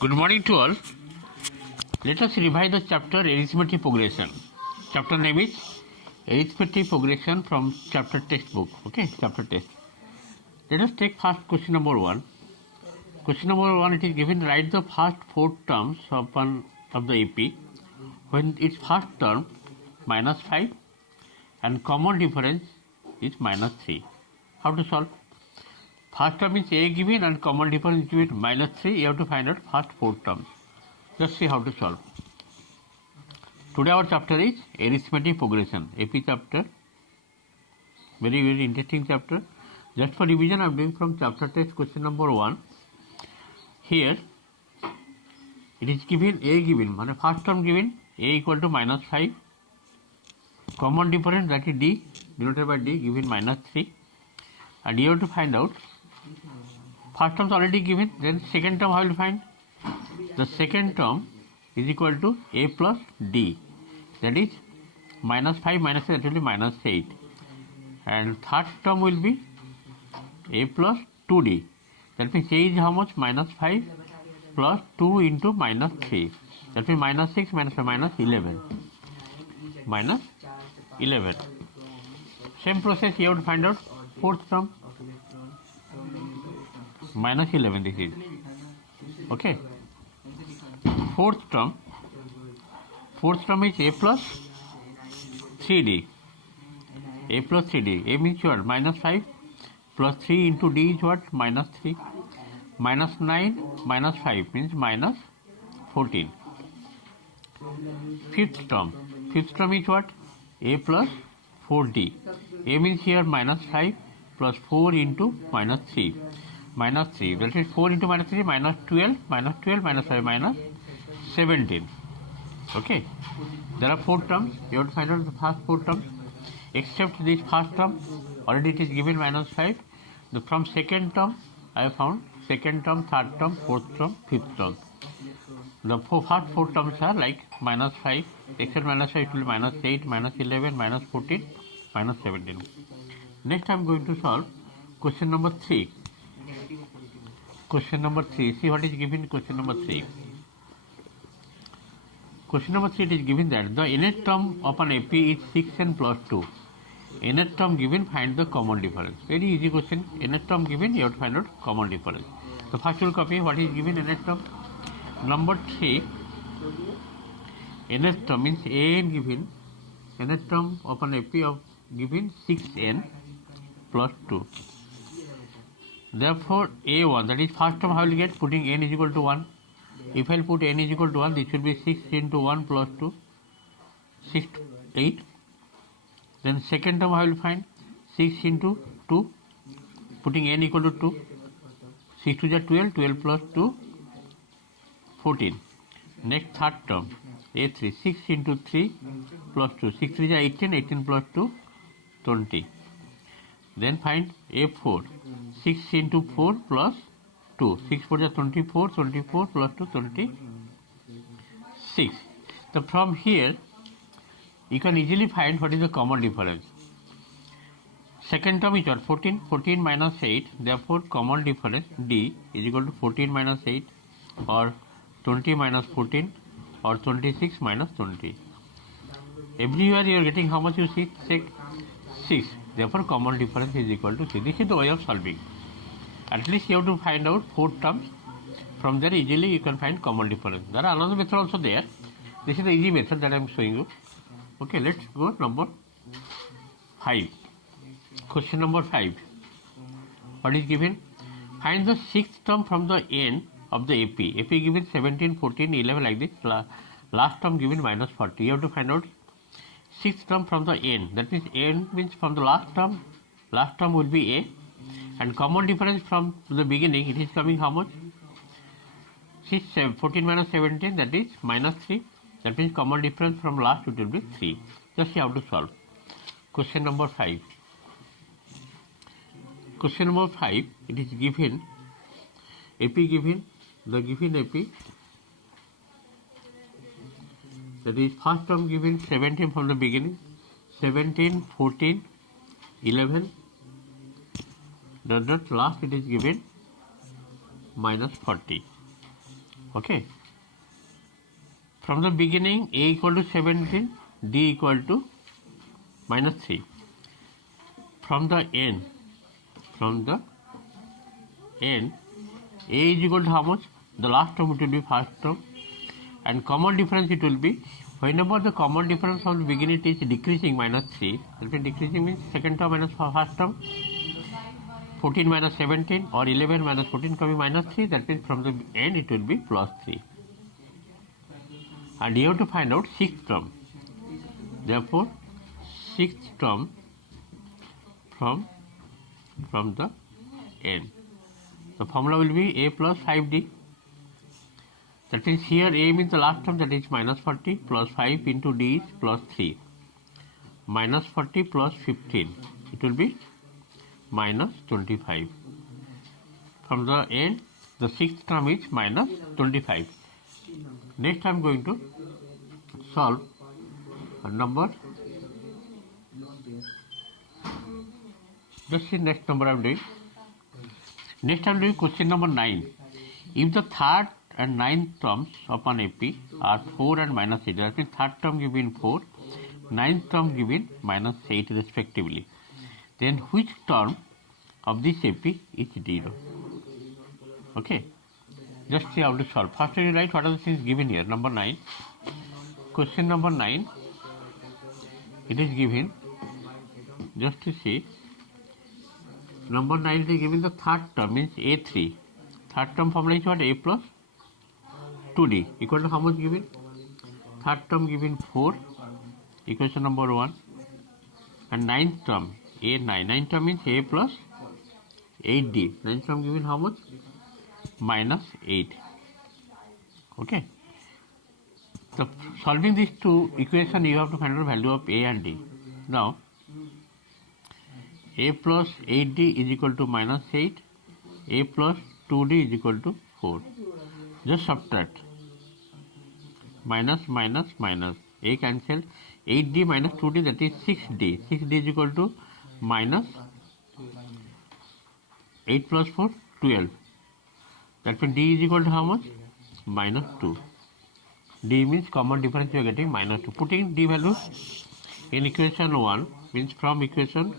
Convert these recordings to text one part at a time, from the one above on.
Good morning to all. Let us revise the chapter Arithmetic Progression. Chapter name is Arithmetic Progression from chapter textbook. Okay, chapter test. Let us take first question number 1. Question number 1, it is given, write the first 4 terms of the AP when its first term minus 5 and common difference is minus 3. How to solve? First term is A given and common difference is given minus 3. You have to find out first 4 terms. Just see how to solve. Today our chapter is Arithmetic Progression. AP chapter. Very, very interesting chapter. Just for revision I am doing from chapter test question number 1. Here it is given A given, first term given A equal to minus 5. Common difference, that is D, denoted by D, given minus 3. And you have to find out first term is already given, then second term how will you find? The second term is equal to A plus D, that is minus 5 minus 8, that will be minus 8. And third term will be A plus 2D, that means A is how much? Minus 5 plus 2 into minus 3, that means minus 6 minus 5 minus 11. Minus 11. Same process you have to find out fourth term. Minus 11 this is. Okay. Fourth term is A plus 3D. A plus 3D. A means what? Minus 5 plus 3 into D is what? Minus 3. Minus 9 minus 5 means minus 14. Fifth term is what? A plus 4D. A means here minus 5 plus 4 into minus 3. Minus 3. That is 4 into minus 3, minus 12, minus 5, minus 17. Okay. There are 4 terms. You have to find out the first 4 terms. Except this first term, already it is given minus 5. From second term, I have found second term, third term, fourth term, fifth term. The first 4 terms are like minus 5, except minus 5 it will be minus 8, minus 11, minus 14, minus 17. Next I am going to solve question number 3. Question number 3. See what is given in question number 3. Question number 3, it is given that the nth term of an AP is 6n plus 2. Nth term given, find the common difference. Very easy question. Nth term given, you have to find out common difference. So first we will copy what is given nth term. Number 3, nth term means an given, nth term of an AP of given 6n plus 2. Therefore, A1, that is first term, how will you get? Putting n is equal to 1. If I put n is equal to 1, this will be 6 into 1 plus 2, 6, 8. Then second term, how will you find? 6 into 2, putting n equal to 2. 6 to the 12, 12 plus 2, 14. Next third term, A3, 6 into 3 plus 2, 6 to the 18, 18 plus 2, 20. Then find A4, 6 into 4 plus 2, 6 for the 24, 24 plus 2, 26. So from here, you can easily find what is the common difference. Second term is what? 14, 14 minus 8, therefore common difference D is equal to 14 minus 8 or 20 minus 14 or 26 minus 20. Everywhere you are getting how much you see? 6. Therefore, common difference is equal to 6. This is the way of solving. At least you have to find out 4 terms. From there, easily you can find common difference. There are another method also there. This is the easy method that I am showing you. Okay, let's go number 5. Question number 5. What is given? Find the 6th term from the n of the AP. AP given 17, 14, 11 like this. Last term given minus 40. You have to find out 6th term from the n. That means n means from the last term. Last term will be A. And common difference from the beginning, it is coming how much? 14 minus 17, that is minus 3. That means common difference from last it will be 3. Just see how to solve. Question number 5. Question number 5, it is given, AP given, the given AP, that is first term given 17 from the beginning, 17, 14, 11, the last it is given minus 40. Okay. From the beginning, a equal to 17, d equal to minus 3. From the end, a is equal to how much? The last term it will be first term, and common difference it will be whenever the common difference of the beginning is decreasing minus 3. That means decreasing means second term minus first term. 14 minus 17 or 11 minus 14 coming minus 3. That means from the end it will be plus 3. And you have to find out sixth term. Therefore, sixth term from the end. The formula will be a plus 5d. That is, here a means the last term, that is minus 40 plus 5 into d is plus 3. Minus 40 plus 15. It will be minus 25. From the end, the sixth term is minus 25. Next I am going to solve a number. Just see next number I am doing. Next I am doing question number 9. If the third and ninth terms of an AP are 4 and minus 8, that means third term given 4, ninth term given minus 8 respectively, then which term of this AP is 0? Okay. Just see how to solve. First you write what are the things given here. Number 9. Question number 9. It is given. Just to see. Number 9 is given the third term means A3. Third term formula is what? A plus 2D equal to how much given? Third term given 4. Equation number 1. And ninth term A9. Ninth term means A plus 8D. Ninth term given how much? Minus 8. Okay. So solving these two equations, you have to find out the value of A and D. Now, A plus 8D is equal to minus 8. A plus 2D is equal to 4. Just subtract. Minus, minus, minus. A cancelled. 8D minus 2D, that is 6D. 6D is equal to minus 8 plus 4, 12. That means D is equal to how much? Minus 2. D means common difference you are getting minus 2. Putting D value in equation 1 means from equation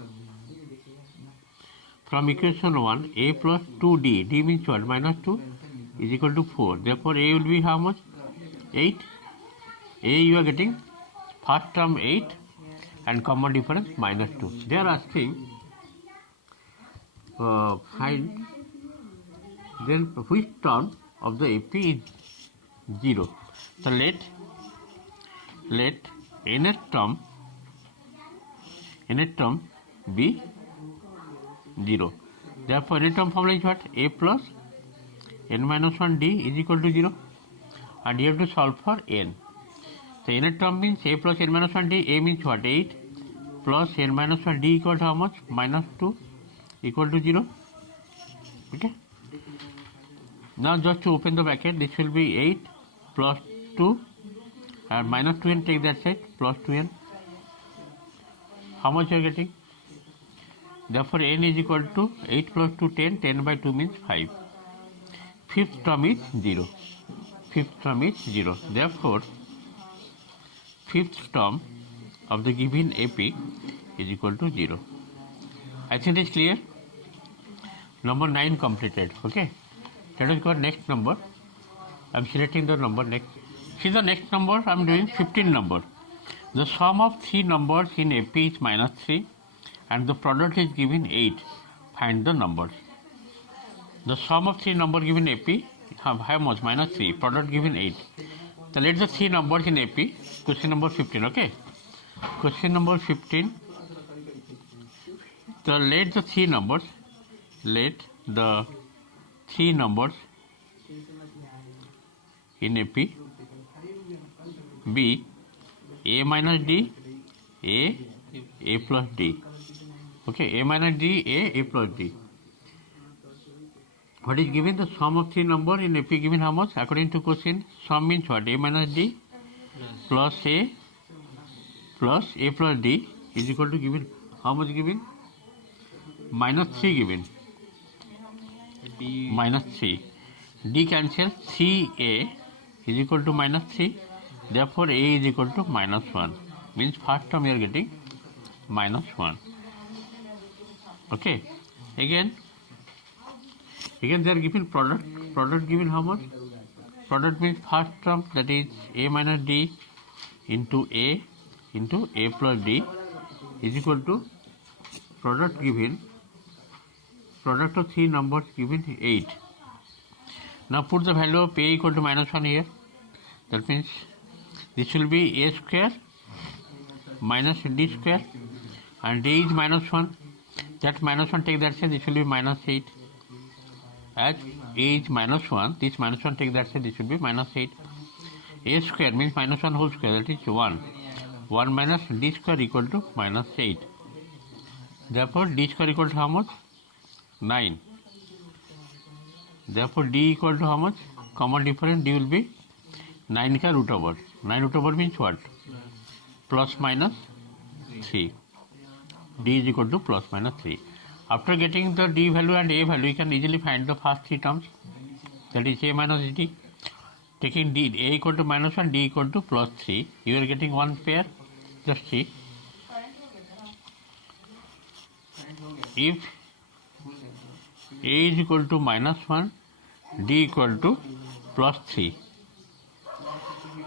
1, A plus 2D. D means what? Minus 2 is equal to 4. Therefore, A will be how much? 8. A you are getting first term 8 and common difference minus 2. They are asking find then which term of the AP is 0. So let nth term be 0. Therefore, nth term formula is what? A plus n minus 1 d is equal to 0. And you have to solve for n. So nth term means A plus n minus 1 d. A means what? 8 plus n minus 1 d equal to how much? Minus 2 equal to 0. Okay. Now just to open the bracket, this will be 8 plus 2 and minus 2n, take that side, plus 2n. How much you are getting? Therefore, n is equal to 8 plus 2, 10. 10 by 2 means 5. Fifth term is 0. Fifth term is 0. Therefore, fifth term of the given AP is equal to 0. I think it is clear. Number 9 completed. Okay. Let us go next number. I am selecting the number next. See the next number, I am doing 15 number. The sum of 3 numbers in AP is minus 3 and the product is given 8. Find the numbers. The sum of 3 numbers given AP, how much? Minus 3. Product given 8. So let the 3 numbers in AP. Question number 15. Okay. Question number 15. So let the 3 numbers. Let the 3 numbers in AP be A minus D, A plus D. Okay, A minus D, A plus D. What is given? The sum of 3 numbers in AP given how much? According to question, sum means what? A minus D plus A plus D is equal to given how much given? Minus 3 given. Minus 3. D cancel, 3A is equal to minus 3. Therefore, A is equal to minus 1. Means first term you are getting minus 1. Okay. Again they are given product. Product given how much? Product means first term, that is A minus D into A plus D is equal to product given, product of three numbers given 8. Now put the value of A equal to minus 1 here. That means this will be A square minus D square, and D is minus 1. That minus 1 take that side, this will be minus 8. As A is minus 1, this minus 1 take that side, this will be minus 8. A square means minus 1 whole square, that is 1. 1 minus D square equal to minus 8. Therefore, D square equal to how much? 9. Therefore, D equal to how much? Common difference, D will be 9 ka root over. 9 root over means what? Plus minus 3. D is equal to plus minus 3. After getting the D value and A value, you can easily find the first three terms. That is A minus D. Taking D, A equal to minus 1, D equal to plus 3. You are getting one pair. Just see. If A is equal to minus 1, D equal to plus 3.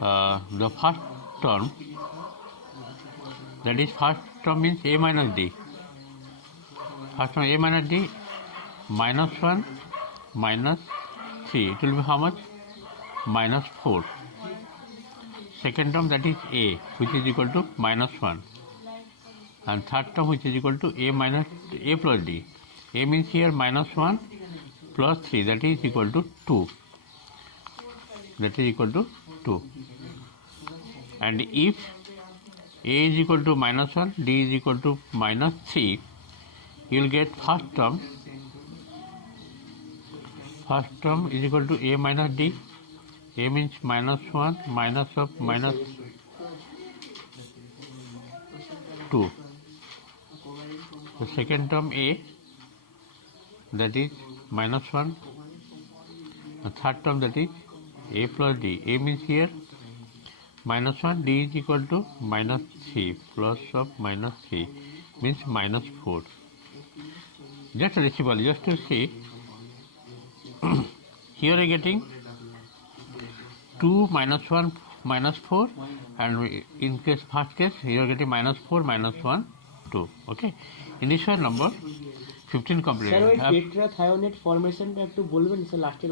The first term, that is first term means A minus D. First term A minus D, minus 1 minus 3. It will be how much? Minus 4. Second term, that is A, which is equal to minus 1. And third term, which is equal to A plus D. A means here minus 1 plus 3, that is equal to 2. That is equal to 2. And if A is equal to minus 1, D is equal to minus 3, you will get first term. First term is equal to A minus D. A means minus 1 minus of minus 2. The second term A, that is minus 1. The third term, that is A plus D. A means here minus 1, D is equal to minus 3, plus of minus 3 means minus 4. Just reciprocal, just to see. Here I am getting 2 minus 1 minus 4, and in case first case you are getting minus 4 minus 1 2. Okay, in this one number 15 complete. Sir, tetrahionate formation একটু বলবেন sir লাস্টের।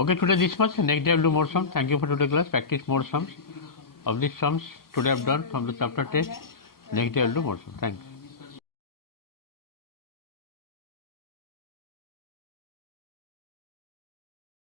Okay, today this much. Next day I will do more sums. Thank you for today class. Practice more sums. Of these sums today I have done from the chapter test. Next day I will do more sums. Thanks.